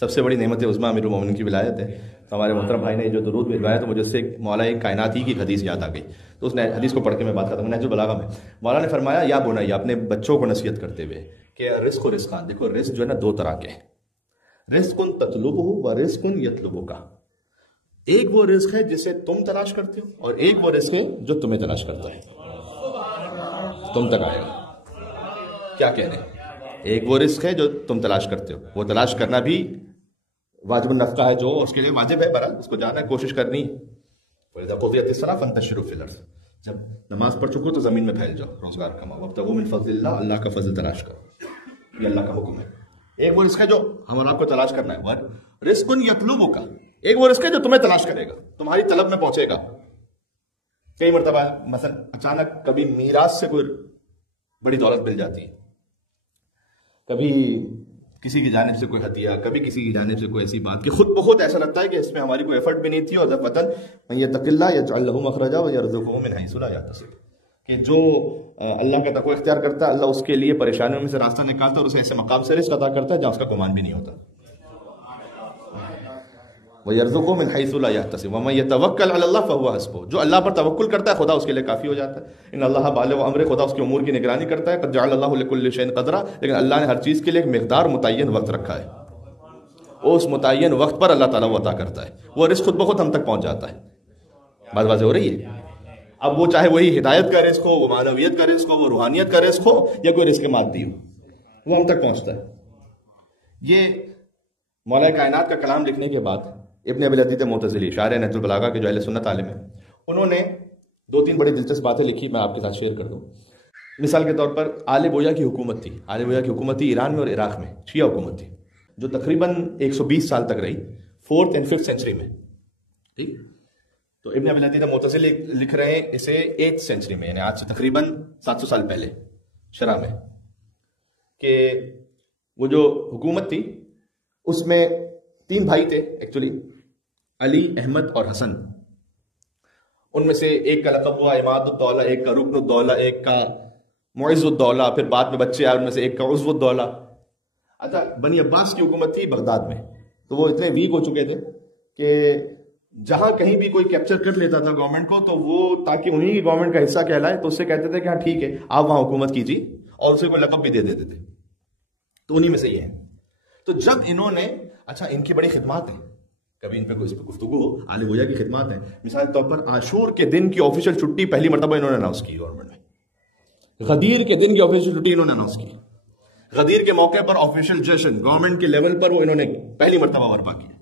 سب سے بڑی نعمت عظمیٰ امیر المومنین کی ولایت ہے. تو ہمارے محترم بھائی نے جو درود بھیجوایا تو مجھے اس سے مولا کائنات ہی کی حدیث یاد آ گئی. تو اس نے حدیث کو پڑھ کے میں بات کرتا ہوں. نہج البلاغہ میں مولا نے فرمایا یا بنیا، اپنے بچوں کو نصیحت کرتے ہوئے کہ رزق و رزقان، دیکھو رزق جو ہے نا دو طرح کے ہیں، رزق تطلبہ و رزق یطلبک. ایک وہ رزق ہے جسے تم تلاش کرتے ہو اور ایک وہ رزق ہے جو تمہیں تلاش کرتا ہے. تم تک آئے گا کیا کہہ رہے ہیں؟ ایک وہ رزق ہے جو تم تلاش کرتے ہو، وہ تلاش کرنا بھی واجب النفقہ ہے، جو اس کے لیے واجب ہے، برحال اس کو جانا ہے، کوشش کرنی. وَإِذَا قُضِيَتِ الصَّلَاةُ فَانتَشِرُوا فِي الْأَرْضِ، جب نماز پڑھ چکو تو زمین میں پھیل جاؤ، روزگار کماؤ. وَابْتَغُوا مِن فَضْلِ اللَّهِ، اللہ کا فضل تلاش کرو، یہ اللہ کا حکم ہے. ایک وہ رزق ہے جو ہم اور آپ کو تلاش کرنا ہے، رزق یطلبک، ایک وہ رزق ہے جو تمہیں تلاش کرے گا، تمہاری طلب میں پہنچے گا. کئی مرتبہ مثلا اچانک کبھی میراث سے کوئی بڑی دولت مل جاتی ہے، کبھی کسی کی جانب سے کوئی ہدیہ، کبھی کسی کی جانب سے کوئی ایسی بات کہ خود بخود ایسا لگتا ہے کہ اس میں ہماری کوئی ایفرٹ بھی نہیں تھی. اور وطن من یتق اللہ یجعل له مخرجا ویرزقه من حیث لا یحتسب، کہ جو اللہ کا تقوی اختیار کرتا ہے اللہ اس کے لیے پریشانیوں میں سے راستہ نکالتا ہے اور اسے ایسے مقام سے رزق عطا کرتا ہے جہاں اس کا گمان بھی نہیں ہوتا. وَيَرْزُقُهُ مِنْ حَيْثُ لَا يَحْتَسِبُ وَمَن يَتَوَكَّلْ عَلَى اللَّهِ فَهُوَ حَسْبُهُ، جو اللہ پر توکل کرتا ہے خدا اس کے لیے کافی ہو جاتا ہے. ان اللہ بالغ امرہ، خدا اس کی امور کی نگرانی کرتا ہے. قد جعل اللہ لكل شيء قدرا، لیکن اللہ نے ہر چیز کے لیے ایک مقدار متعین وقت رکھا ہے، اس متعین وقت پر اللہ تعالیٰ وہ عطا کرتا ہے، وہ رزق خود بخود ہم تک پہنچ جاتا ہے. بات واضح ہو رہی ہے؟ اب وہ چاہے وہی ہدایت کا رزق ہو، وہ معنویت کا رزق ہو، وہ روحانیت کا رزق ہو، یا کوئی رزق مادی ہو، وہ ہم تک پہنچتا ہے. یہ مولا کائنات کا کلام لکھنے کے بعد ابن ابی العدید معتزلی، شاعر نہج البلاغہ کے جو اہل سنت عالم ہیں، انہوں نے دو تین بڑی دلچسپ باتیں لکھی، میں آپ کے ساتھ شیئر کر دوں. مثال کے طور پر آل بویا کی حکومت تھی. آل بویا کی حکومت تھی ایران میں اور عراق میں، شیعہ حکومت تھی، جو تقریباً 120 سال تک رہی، 4th and 5th سینچری میں. ٹھیک، تو ابن ابی العدید معتزلی لکھ رہے ہیں اسے 8th سینچری میں، یعنی آج سے تقریباً 700 سال پہلے شرح میں، کہ وہ جو حکومت تھی اس میں 3 بھائی تھے ایکچولی، علی، احمد اور حسن. ان میں سے ایک کا لقب ہوا عماد الدولہ، ایک کا رکن الدولہ، ایک کا معز الدولہ، پھر بعد میں بچے آئے ان میں سے ایک کا عضو الدولہ. اچھا، بنی عباس کی حکومت تھی بغداد میں، تو وہ اتنے ویک ہو چکے تھے کہ جہاں کہیں بھی کوئی کیپچر کر لیتا تھا گورنمنٹ کو تو وہ تاکہ انہی کی گورنمنٹ کا حصہ کہلائے تو اس سے کہتے تھے کہ ہاں ٹھیک ہے آپ وہاں حکومت کیجیے، اور اسے کوئی لقب بھی دے دیتے تھے. تو انہی میں سے یہ ہے. تو جب انہوں نے، اچھا ان کی بڑی خدمات ہیں، کبھی ان پہ کوئی گفتگو ہو، آل بویا کی خدمات ہیں. مثال کے طور پر عاشور کے دن کی آفیشیل چھٹی پہلی مرتبہ انہوں نے اناؤنس کی گورنمنٹ میں. غدیر کے دن کی آفیشیل چھٹی انہوں نے اناؤنس کی. غدیر کے موقع پر آفیشیل جشن گورنمنٹ کے لیول پر وہ انہوں نے پہلی مرتبہ برپا کیا.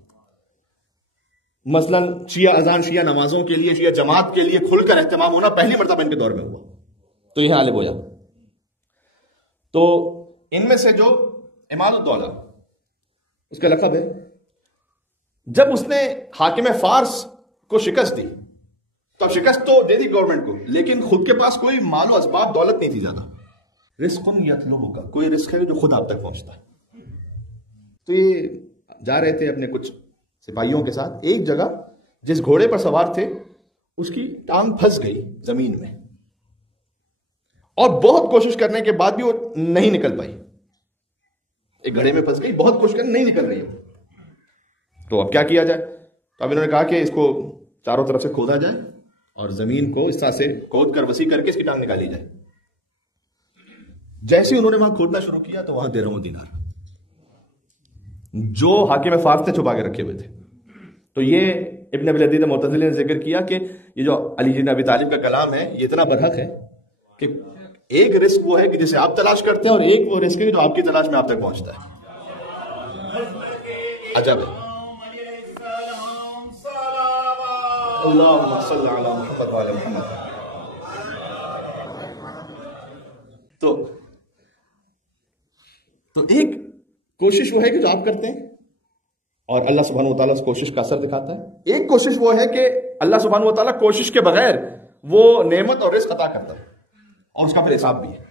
مثلا شیعہ اذان، شیعہ نمازوں کے لیے، شیعہ جماعت کے لیے کھل کر اہتمام ہونا پہلی مرتبہ ان کے دور میں ہوا. تو یہ ہے آل بویا. تو ان میں سے جو عماد الدولہ، اس کا لقب ہے، جب اس نے حاکم فارس کو شکست دی تو اب شکست تو دے دی گورنمنٹ کو، لیکن خود کے پاس کوئی مال و اسباب دولت نہیں تھی زیادہ. رزق یطلبک، کوئی رزق ہے جو خود آپ تک پہنچتا ہے. تو یہ جا رہے تھے اپنے کچھ سپاہیوں کے ساتھ، ایک جگہ جس گھوڑے پر سوار تھے اس کی ٹانگ پھنس گئی زمین میں، اور بہت کوشش کرنے کے بعد بھی وہ نہیں نکل پائی. ایک گڑھے میں پھنس گئی، بہت کوشش کرنے نہیں نکل رہی. تو اب کیا کیا جائے؟ تو اب انہوں نے کہا کہ اس کو چاروں طرف سے کھودا جائے اور زمین کو اس طرح سے کھود کر وسیع کر کے اس کی ٹانگ نکالی جائے. جیسے انہوں نے وہاں کھودنا شروع کیا تو وہاں درہم و دینار جو حاکم فارس نے چھپا کے رکھے ہوئے تھے. تو یہ ابن ابی العدید معتزلی نے ذکر کیا کہ یہ جو علی بن ابی طالب کا کلام ہے یہ اتنا برحق ہے کہ ایک رزق وہ ہے کہ جسے آپ تلاش کرتے ہیں، اور ایک وہ رزق ہے جو آپ کی تلاش میں آپ تک پہنچتا ہے. عجب ہے. اللہم صلی علی محمد وعلی محمد. تو ایک کوشش وہ ہے کہ جو آپ کرتے ہیں اور اللہ سبحانہ وتعالیٰ اس کوشش کا اثر دکھاتا ہے. ایک کوشش وہ ہے کہ اللہ سبحانہ وتعالیٰ کوشش کے بغیر وہ نعمت اور رزق عطا کرتا ہے، اور اس کا پھر حساب بھی ہے،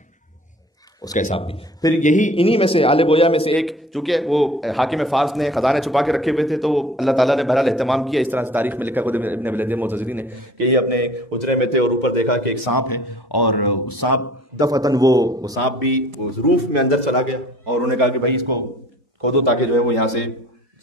اس کا حساب بھی. پھر یہی انہی میں سے آل بویا میں سے ایک، چونکہ وہ حاکم فارس نے خزانے چھپا کے رکھے ہوئے تھے تو اللہ تعالیٰ نے بہرحال اہتمام کیا. اس طرح سے تاریخ میں لکھا خود ابن ابی العدید معتزلی نے کہ یہ اپنے حجرے میں تھے اور اوپر دیکھا کہ ایک سانپ ہے، اور سانپ دفعتاً وہ سانپ بھی اس روف میں اندر چلا گیا، اور انہوں نے کہا کہ بھائی اس کو کھودو تاکہ جو ہے وہ یہاں سے